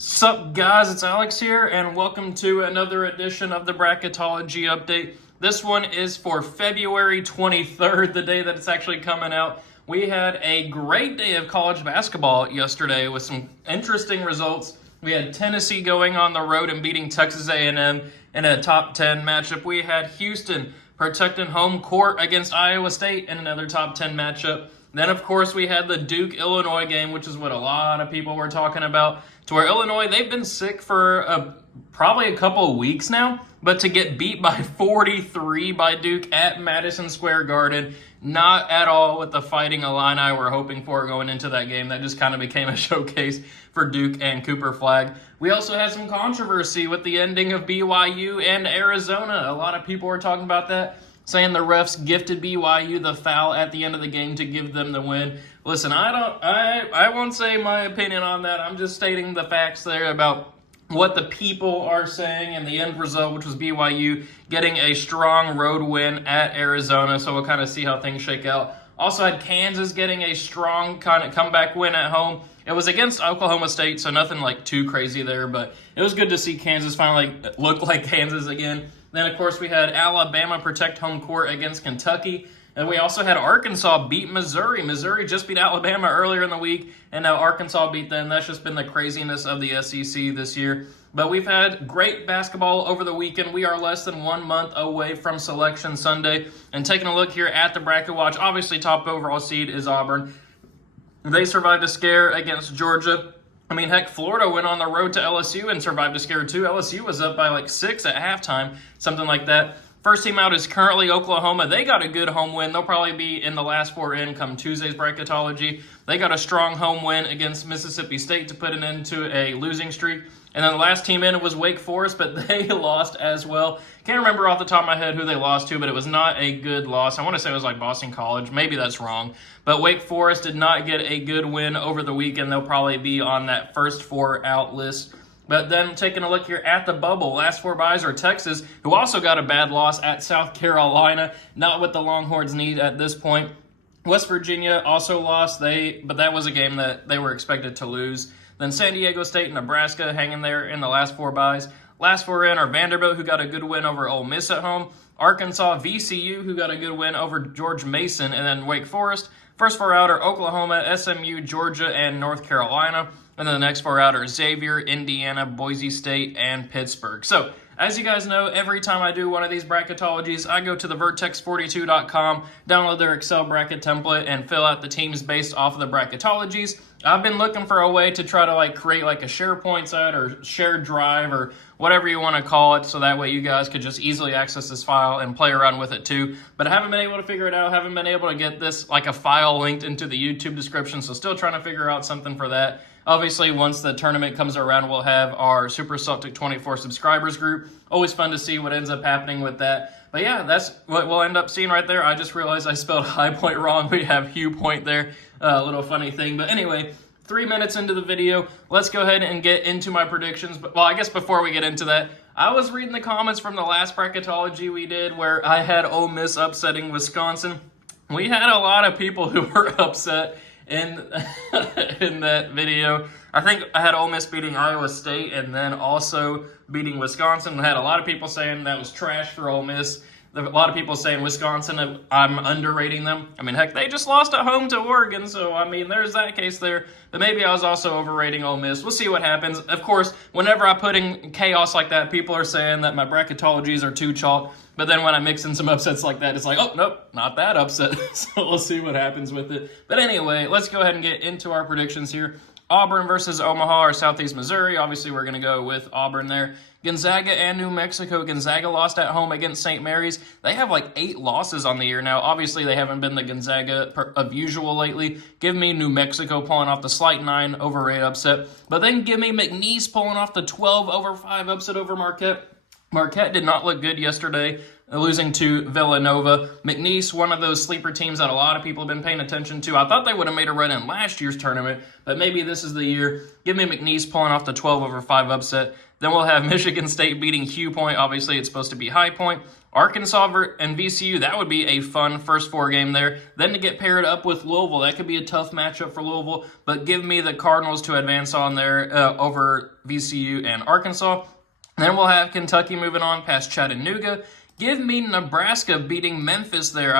Sup guys, it's Alex here, and welcome to another edition of the Bracketology update. This one is for February 23rd, the day that it's actually coming out. We had a great day of college basketball yesterday with some interesting results. We had Tennessee going on the road and beating Texas A&M in a top 10 matchup. We had Houston protecting home court against Iowa State in another top 10 matchup. Then, of course, we had the Duke-Illinois game, which is what a lot of people were talking about, to where Illinois, they've been sick for probably a couple of weeks now, but to get beat by 43 by Duke at Madison Square Garden, not at all what the Fighting Illini were hoping for going into that game. That just kind of became a showcase for Duke and Cooper Flagg. We also had some controversy with the ending of BYU and Arizona. A lot of people were talking about that, saying the refs gifted BYU the foul at the end of the game to give them the win. Listen, I won't say my opinion on that. I'm just stating the facts there about what the people are saying and the end result, which was BYU getting a strong road win at Arizona. So we'll kind of see how things shake out. Also had Kansas getting a strong kind of comeback win at home. It was against Oklahoma State, so nothing like too crazy there, but it was good to see Kansas finally look like Kansas again. Then, of course, we had Alabama protect home court against Kentucky. And we also had Arkansas beat Missouri. Missouri just beat Alabama earlier in the week, and now Arkansas beat them. That's just been the craziness of the SEC this year. But we've had great basketball over the weekend. We are less than 1 month away from Selection Sunday. And taking a look here at the bracket watch, obviously top overall seed is Auburn. They survived a scare against Georgia. I mean, heck, Florida went on the road to LSU and survived a scare too. LSU was up by like 6 at halftime, something like that. First team out is currently Oklahoma. They got a good home win. They'll probably be in the last four in come Tuesday's Bracketology. They got a strong home win against Mississippi State to put an end to a losing streak. And then the last team in was Wake Forest, but they lost as well. Can't remember off the top of my head who they lost to, but it was not a good loss. I want to say it was like Boston College. Maybe that's wrong. But Wake Forest did not get a good win over the weekend. They'll probably be on that first four out list. But then taking a look here at the bubble, last four byes are Texas, who also got a bad loss at South Carolina. Not what the Longhorns need at this point. West Virginia also lost, but that was a game that they were expected to lose. Then San Diego State and Nebraska hanging there in the last four byes. Last four in are Vanderbilt, who got a good win over Ole Miss at home. Arkansas, VCU, who got a good win over George Mason, and then Wake Forest. First four out are Oklahoma, SMU, Georgia, and North Carolina. And then the next four out are Xavier, Indiana, Boise State, and Pittsburgh. So, as you guys know, every time I do one of these bracketologies, I go to the vertex42.com, download their Excel bracket template, and fill out the teams based off of the bracketologies. I've been looking for a way to try to create a SharePoint site or shared drive or whatever you want to call it, so that way you guys could just easily access this file and play around with it too. But I haven't been able to figure it out. Haven't been able to get this a file linked into the YouTube description, so still trying to figure out something for that. Obviously, once the tournament comes around, we'll have our Super Celtic 24 subscribers group. Always fun to see what ends up happening with that. But yeah, that's what we'll end up seeing right there. I just realized I spelled High Point wrong. We have Hugh Point there. A little funny thing. But anyway, 3 minutes into the video, let's go ahead and get into my predictions. But, well, I guess before we get into that, I was reading the comments from the last bracketology we did where I had Ole Miss upsetting Wisconsin. We had a lot of people who were upset in that video. I think I had Ole Miss beating Iowa State and then also beating Wisconsin. I had a lot of people saying that was trash for Ole Miss. A lot of people saying Wisconsin, I'm underrating them. I mean, heck, they just lost at home to Oregon, so, I mean, there's that case there. But maybe I was also overrating Ole Miss. We'll see what happens. Of course, whenever I put in chaos like that, people are saying that my bracketologies are too chalk. But then when I mix in some upsets like that, it's like, oh, nope, not that upset. So we'll see what happens with it. But anyway, let's go ahead and get into our predictions here. Auburn versus Omaha or Southeast Missouri. Obviously, we're going to go with Auburn there. Gonzaga and New Mexico. Gonzaga lost at home against St. Mary's. They have 8 losses on the year now. Obviously, they haven't been the Gonzaga of usual lately. Give me New Mexico pulling off the slight 9/8 upset. But then give me McNeese pulling off the 12/5 upset over Marquette. Marquette did not look good yesterday, losing to Villanova. McNeese, one of those sleeper teams that a lot of people have been paying attention to. I thought they would have made a run in last year's tournament, but maybe this is the year. Give me McNeese pulling off the 12/5 upset. Then we'll have Michigan State beating Hugh Point. Obviously, it's supposed to be High Point. Arkansas and VCU, that would be a fun first 4 game there. Then to get paired up with Louisville, that could be a tough matchup for Louisville, but give me the Cardinals to advance on there over VCU and Arkansas. Then we'll have Kentucky moving on past Chattanooga. Give me Nebraska beating Memphis there.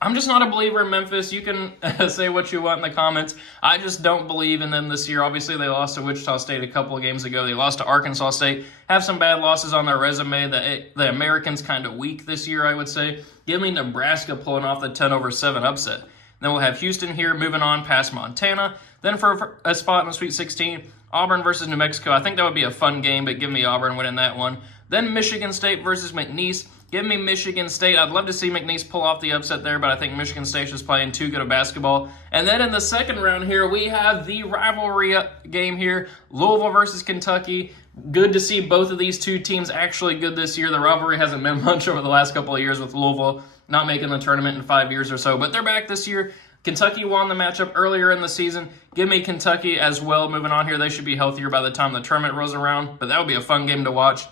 I'm just not a believer in Memphis. You can say what you want in the comments. I just don't believe in them this year. Obviously, they lost to Wichita State a couple of games ago. They lost to Arkansas State. Have some bad losses on their resume. The Americans kind of weak this year, I would say. Give me Nebraska pulling off the 10-7 upset. Then we'll have Houston here moving on past Montana. Then for a spot in the Sweet 16, Auburn versus New Mexico. I think that would be a fun game, but give me Auburn winning that one. Then Michigan State versus McNeese. Give me Michigan State. I'd love to see McNeese pull off the upset there, but I think Michigan State's just playing too good of basketball. And then in the second round here, we have the rivalry game here, Louisville versus Kentucky. Good to see both of these two teams actually good this year. The rivalry hasn't been much over the last couple of years with Louisville not making the tournament in 5 years or so, but they're back this year. Kentucky won the matchup earlier in the season. Give me Kentucky as well. Moving on here, they should be healthier by the time the tournament rolls around, but that would be a fun game to watch.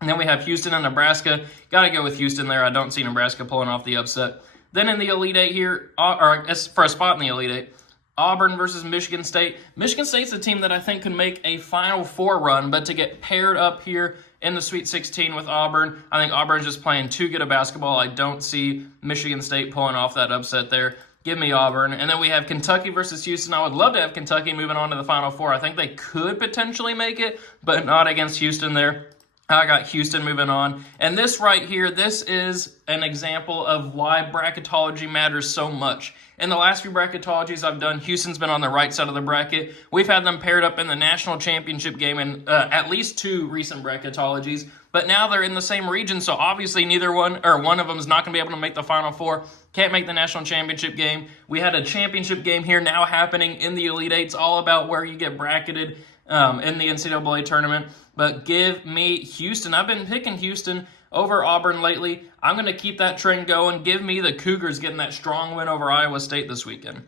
And then we have Houston and Nebraska. Got to go with Houston there. I don't see Nebraska pulling off the upset. Then in the Elite Eight here, or for a spot in the Elite Eight, Auburn versus Michigan State. Michigan State's a team that I think could make a Final Four run, but to get paired up here in the Sweet 16 with Auburn, I think Auburn's just playing too good of basketball. I don't see Michigan State pulling off that upset there. Give me Auburn. And then we have Kentucky versus Houston. I would love to have Kentucky moving on to the Final Four. I think they could potentially make it, but not against Houston there. I got Houston moving on. And this right here, this is an example of why bracketology matters so much. In the last few bracketologies I've done, Houston's been on the right side of the bracket. We've had them paired up in the national championship game in at least 2 recent bracketologies, but now they're in the same region, so obviously one of them is not going to be able to make the Final Four. Can't make the national championship game. We had a championship game here now happening in the Elite Eight. It's all about where you get bracketed in the NCAA tournament. But give me Houston. I've been picking Houston over Auburn lately. I'm going to keep that trend going. Give me the Cougars getting that strong win over Iowa State this weekend.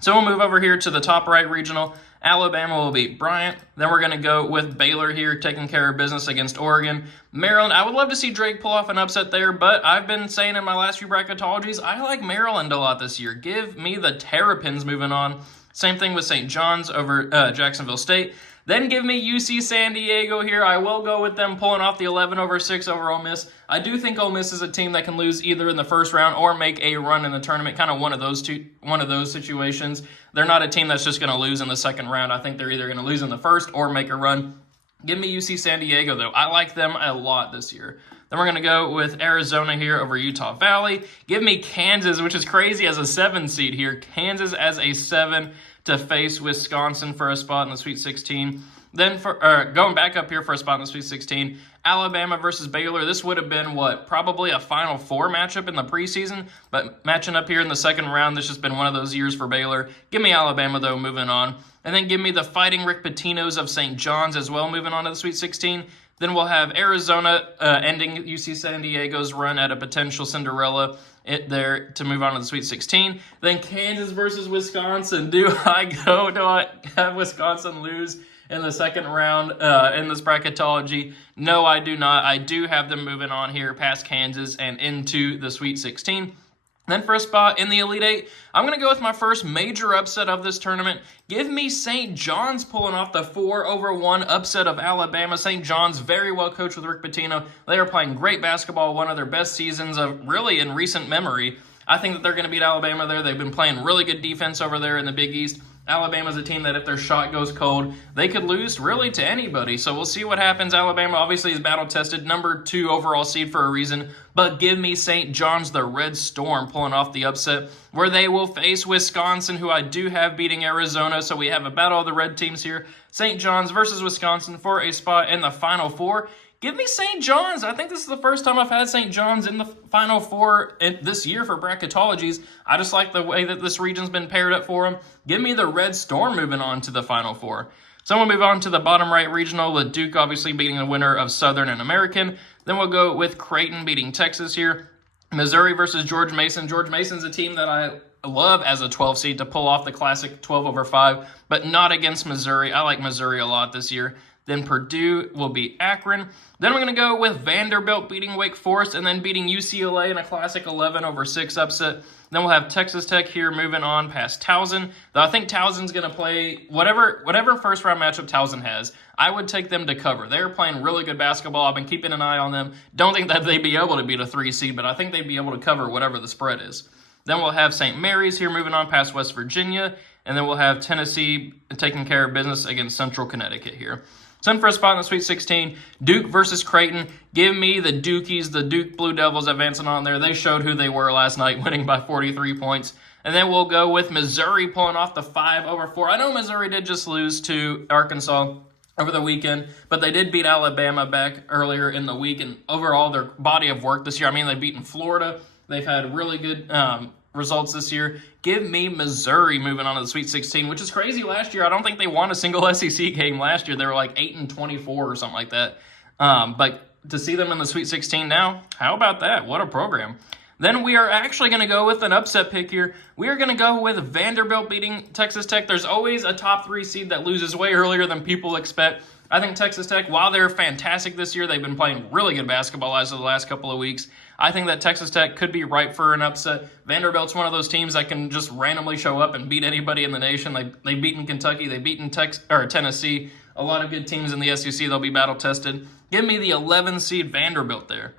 So we'll move over here to the top right regional. Alabama will beat Bryant. Then we're going to go with Baylor here, taking care of business against Oregon. Maryland, I would love to see Drake pull off an upset there, but I've been saying in my last few bracketologies, I like Maryland a lot this year. Give me the Terrapins moving on. Same thing with St. John's over Jacksonville State. Then give me UC San Diego here. I will go with them pulling off the 11-6 over Ole Miss. I do think Ole Miss is a team that can lose either in the first round or make a run in the tournament. Kind of one of those situations. They're not a team that's just going to lose in the second round. I think they're either going to lose in the first or make a run. Give me UC San Diego, though. I like them a lot this year. Then we're going to go with Arizona here over Utah Valley. Give me Kansas, which is crazy, as a 7 seed here. Kansas as a 7 to face Wisconsin for a spot in the Sweet 16. Then going back up here for a spot in the Sweet 16, Alabama versus Baylor. This would have been, probably a Final Four matchup in the preseason, but matching up here in the second round, this has been one of those years for Baylor. Give me Alabama, though, moving on. And then give me the Fighting Rick Pitino's of St. John's as well, moving on to the Sweet 16. Then we'll have Arizona ending UC San Diego's run at a potential Cinderella there to move on to the Sweet 16. Then Kansas versus Wisconsin. Do I have Wisconsin lose in the second round in this bracketology? No, I do not. I do have them moving on here past Kansas and into the Sweet 16. Then for a spot in the Elite Eight, I'm going to go with my first major upset of this tournament. Give me St. John's pulling off the 4-1 upset of Alabama. St. John's very well coached with Rick Pitino. They are playing great basketball, one of their best seasons of really in recent memory. I think that they're going to beat Alabama there. They've been playing really good defense over there in the Big East. Alabama's a team that if their shot goes cold, they could lose really to anybody. So we'll see what happens. Alabama obviously is battle-tested, number 2 overall seed for a reason. But give me St. John's, the Red Storm, pulling off the upset, where they will face Wisconsin, who I do have beating Arizona. So we have a battle of the red teams here. St. John's versus Wisconsin for a spot in the Final Four. Give me St. John's. I think this is the first time I've had St. John's in the Final Four this year for bracketologies. I just like the way that this region's been paired up for them. Give me the Red Storm moving on to the Final Four. So we'll move on to the bottom right regional with Duke obviously beating the winner of Southern and American. Then we'll go with Creighton beating Texas here. Missouri versus George Mason. George Mason's a team that I love as a 12 seed to pull off the classic 12-5, but not against Missouri. I like Missouri a lot this year. Then Purdue will beat Akron. Then we're going to go with Vanderbilt beating Wake Forest and then beating UCLA in a classic 11-6 upset. Then we'll have Texas Tech here moving on past Towson. Though I think Towson's going to play whatever first-round matchup Towson has. I would take them to cover. They're playing really good basketball. I've been keeping an eye on them. Don't think that they'd be able to beat a 3 seed, but I think they'd be able to cover whatever the spread is. Then we'll have St. Mary's here moving on past West Virginia. And then we'll have Tennessee taking care of business against Central Connecticut here. So in for a spot in the Sweet 16, Duke versus Creighton. Give me the Dukies, the Duke Blue Devils advancing on there. They showed who they were last night, winning by 43 points. And then we'll go with Missouri pulling off the 5/4. I know Missouri did just lose to Arkansas over the weekend, but they did beat Alabama back earlier in the week. And overall, their body of work this year, I mean, they've beaten Florida. They've had really good results this year. Give me Missouri moving on to the Sweet 16, which is crazy last year. I don't think they won a single SEC game last year. They were like 8-24 or something like that. But to see them in the Sweet 16 now, how about that? What a program. Then we are actually going to go with an upset pick here. We are going to go with Vanderbilt beating Texas Tech. There's always a top 3 seed that loses way earlier than people expect. I think Texas Tech, while they're fantastic this year, they've been playing really good basketball as of the last couple of weeks. I think that Texas Tech could be ripe for an upset. Vanderbilt's one of those teams that can just randomly show up and beat anybody in the nation. They've beaten Kentucky. They've beaten Tennessee. A lot of good teams in the SEC. They'll be battle-tested. Give me the 11 seed Vanderbilt there.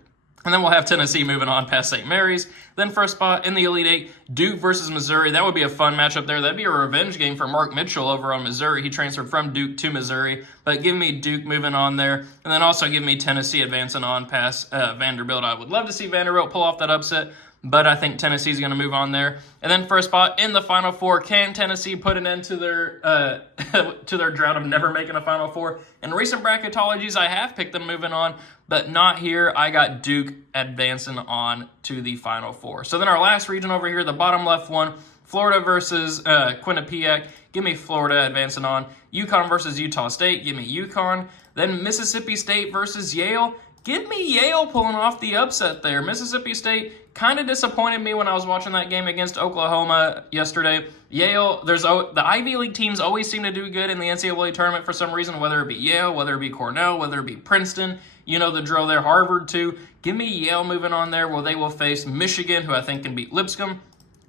And then we'll have Tennessee moving on past St. Mary's. Then for a spot in the Elite Eight, Duke versus Missouri. That would be a fun matchup there. That'd be a revenge game for Mark Mitchell over on Missouri. He transferred from Duke to Missouri. But give me Duke moving on there. And then also give me Tennessee advancing on past Vanderbilt. I would love to see Vanderbilt pull off that upset, but I think Tennessee's going to move on there. And then for a spot in the Final Four, can Tennessee put an end to their to their drought of never making a Final Four? In recent bracketologies, I have picked them moving on, but not here. I got Duke advancing on to the Final Four. So then our last region over here, the bottom left one, Florida versus Quinnipiac. Give me Florida advancing on. UConn versus Utah State. Give me UConn. Then Mississippi State versus Yale. Give me Yale pulling off the upset there. Mississippi State kind of disappointed me when I was watching that game against Oklahoma yesterday. Yale, the Ivy League teams always seem to do good in the NCAA tournament for some reason, whether it be Yale, whether it be Cornell, whether it be Princeton. You know the drill there. Harvard, too. Give me Yale moving on there where they will face Michigan, who I think can beat Lipscomb.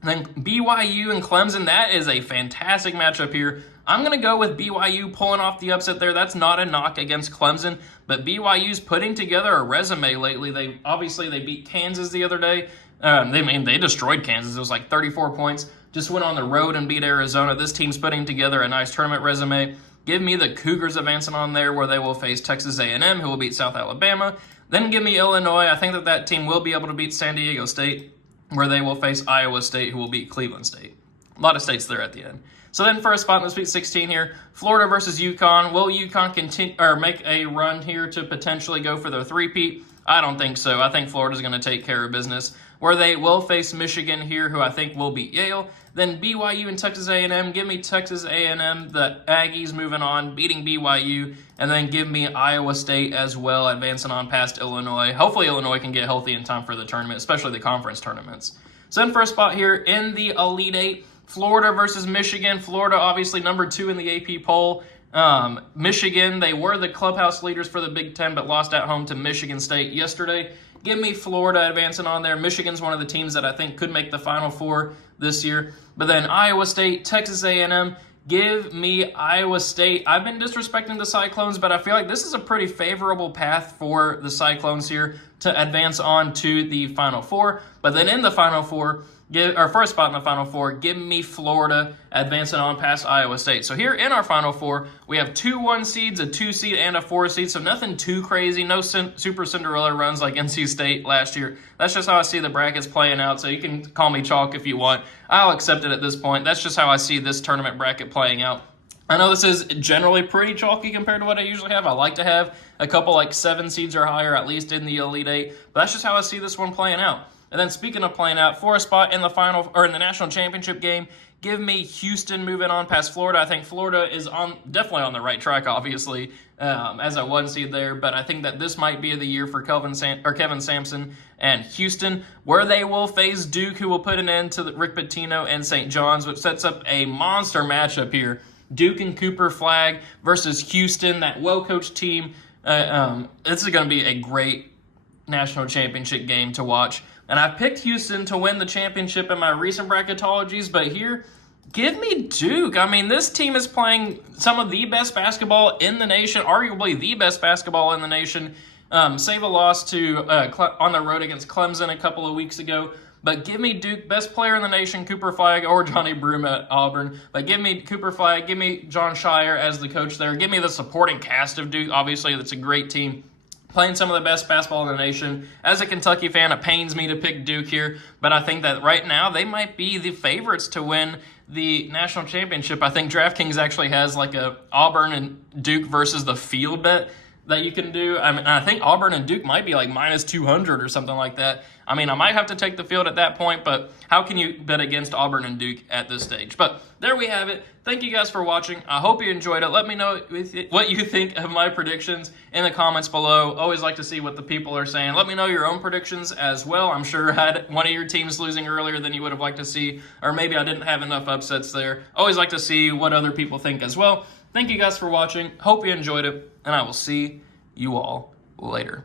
Then BYU and Clemson, that is a fantastic matchup here. I'm going to go with BYU pulling off the upset there. That's not a knock against Clemson, but BYU's putting together a resume lately. They beat Kansas the other day. They destroyed Kansas. It was like 34 points. Just went on the road and beat Arizona. This team's putting together a nice tournament resume. Give me the Cougars advancing on there where they will face Texas A&M, who will beat South Alabama. Then give me Illinois. I think that team will be able to beat San Diego State, where they will face Iowa State, who will beat Cleveland State. A lot of states there at the end. So then for a spot in the Sweet 16 here, Florida versus UConn. Will UConn continue or make a run here to potentially go for their three-peat? I don't think so. I think Florida's going to take care of business, where they will face Michigan here, who I think will beat Yale. Then BYU and Texas A&M. Give me Texas A&M, the Aggies moving on, beating BYU. And then give me Iowa State as well, advancing on past Illinois. Hopefully Illinois can get healthy in time for the tournament, especially the conference tournaments. So then for a spot here in the Elite Eight, Florida versus Michigan. Florida, obviously number 2 in the AP poll. Michigan, they were the clubhouse leaders for the Big Ten, but lost at home to Michigan State yesterday. Give me Florida advancing on there. Michigan's one of the teams that I think could make the Final Four this year. But then Iowa State, Texas A&M. Give me Iowa State. I've been disrespecting the Cyclones, but I feel like this is a pretty favorable path for the Cyclones here to advance on to the Final Four. But then in the Final Four, first spot in the Final Four, give me Florida advancing on past Iowa State. So here in our Final Four, we have 2 1 seeds, a 2 seed, and a 4 seed. So nothing too crazy. No super Cinderella runs like NC State last year. That's just how I see the brackets playing out. So you can call me chalk if you want. I'll accept it at this point. That's just how I see this tournament bracket playing out. I know this is generally pretty chalky compared to what I usually have. I like to have a couple like 7 seeds or higher, at least in the Elite Eight. But that's just how I see this one playing out. And then speaking of playing out, for a spot in the final or in the national championship game, give me Houston moving on past Florida. I think Florida is definitely on the right track, obviously, as a 1 seed there. But I think that this might be the year for Kevin Sampson and Houston, where they will face Duke, who will put an end to Rick Pitino and St. John's, which sets up a monster matchup here. Duke and Cooper Flag versus Houston, that well-coached team. This is going to be a great national championship game to watch. And I've picked Houston to win the championship in my recent bracketologies, but here, give me Duke. I mean, this team is playing some of the best basketball in the nation, arguably the best basketball in the nation. Save a loss to on the road against Clemson a couple of weeks ago. But give me Duke, best player in the nation, Cooper Flag, or Johnny Broome at Auburn. But give me Cooper Flag, give me John Shire as the coach there. Give me the supporting cast of Duke. Obviously, that's a great team, playing some of the best basketball in the nation. As a Kentucky fan, it pains me to pick Duke here, but I think that right now they might be the favorites to win the national championship. I think DraftKings actually has like a Auburn and Duke versus the field bet that you can do. I mean, I think Auburn and Duke might be like minus 200 or something like that. I mean, I might have to take the field at that point, but how can you bet against Auburn and Duke at this stage? But there we have it. Thank you guys for watching. I hope you enjoyed it. Let me know what you think of my predictions in the comments below. Always like to see what the people are saying. Let me know your own predictions as well. I'm sure I had one of your teams losing earlier than you would have liked to see, or maybe I didn't have enough upsets there. Always like to see what other people think as well. Thank you guys for watching. Hope you enjoyed it, and I will see you all later.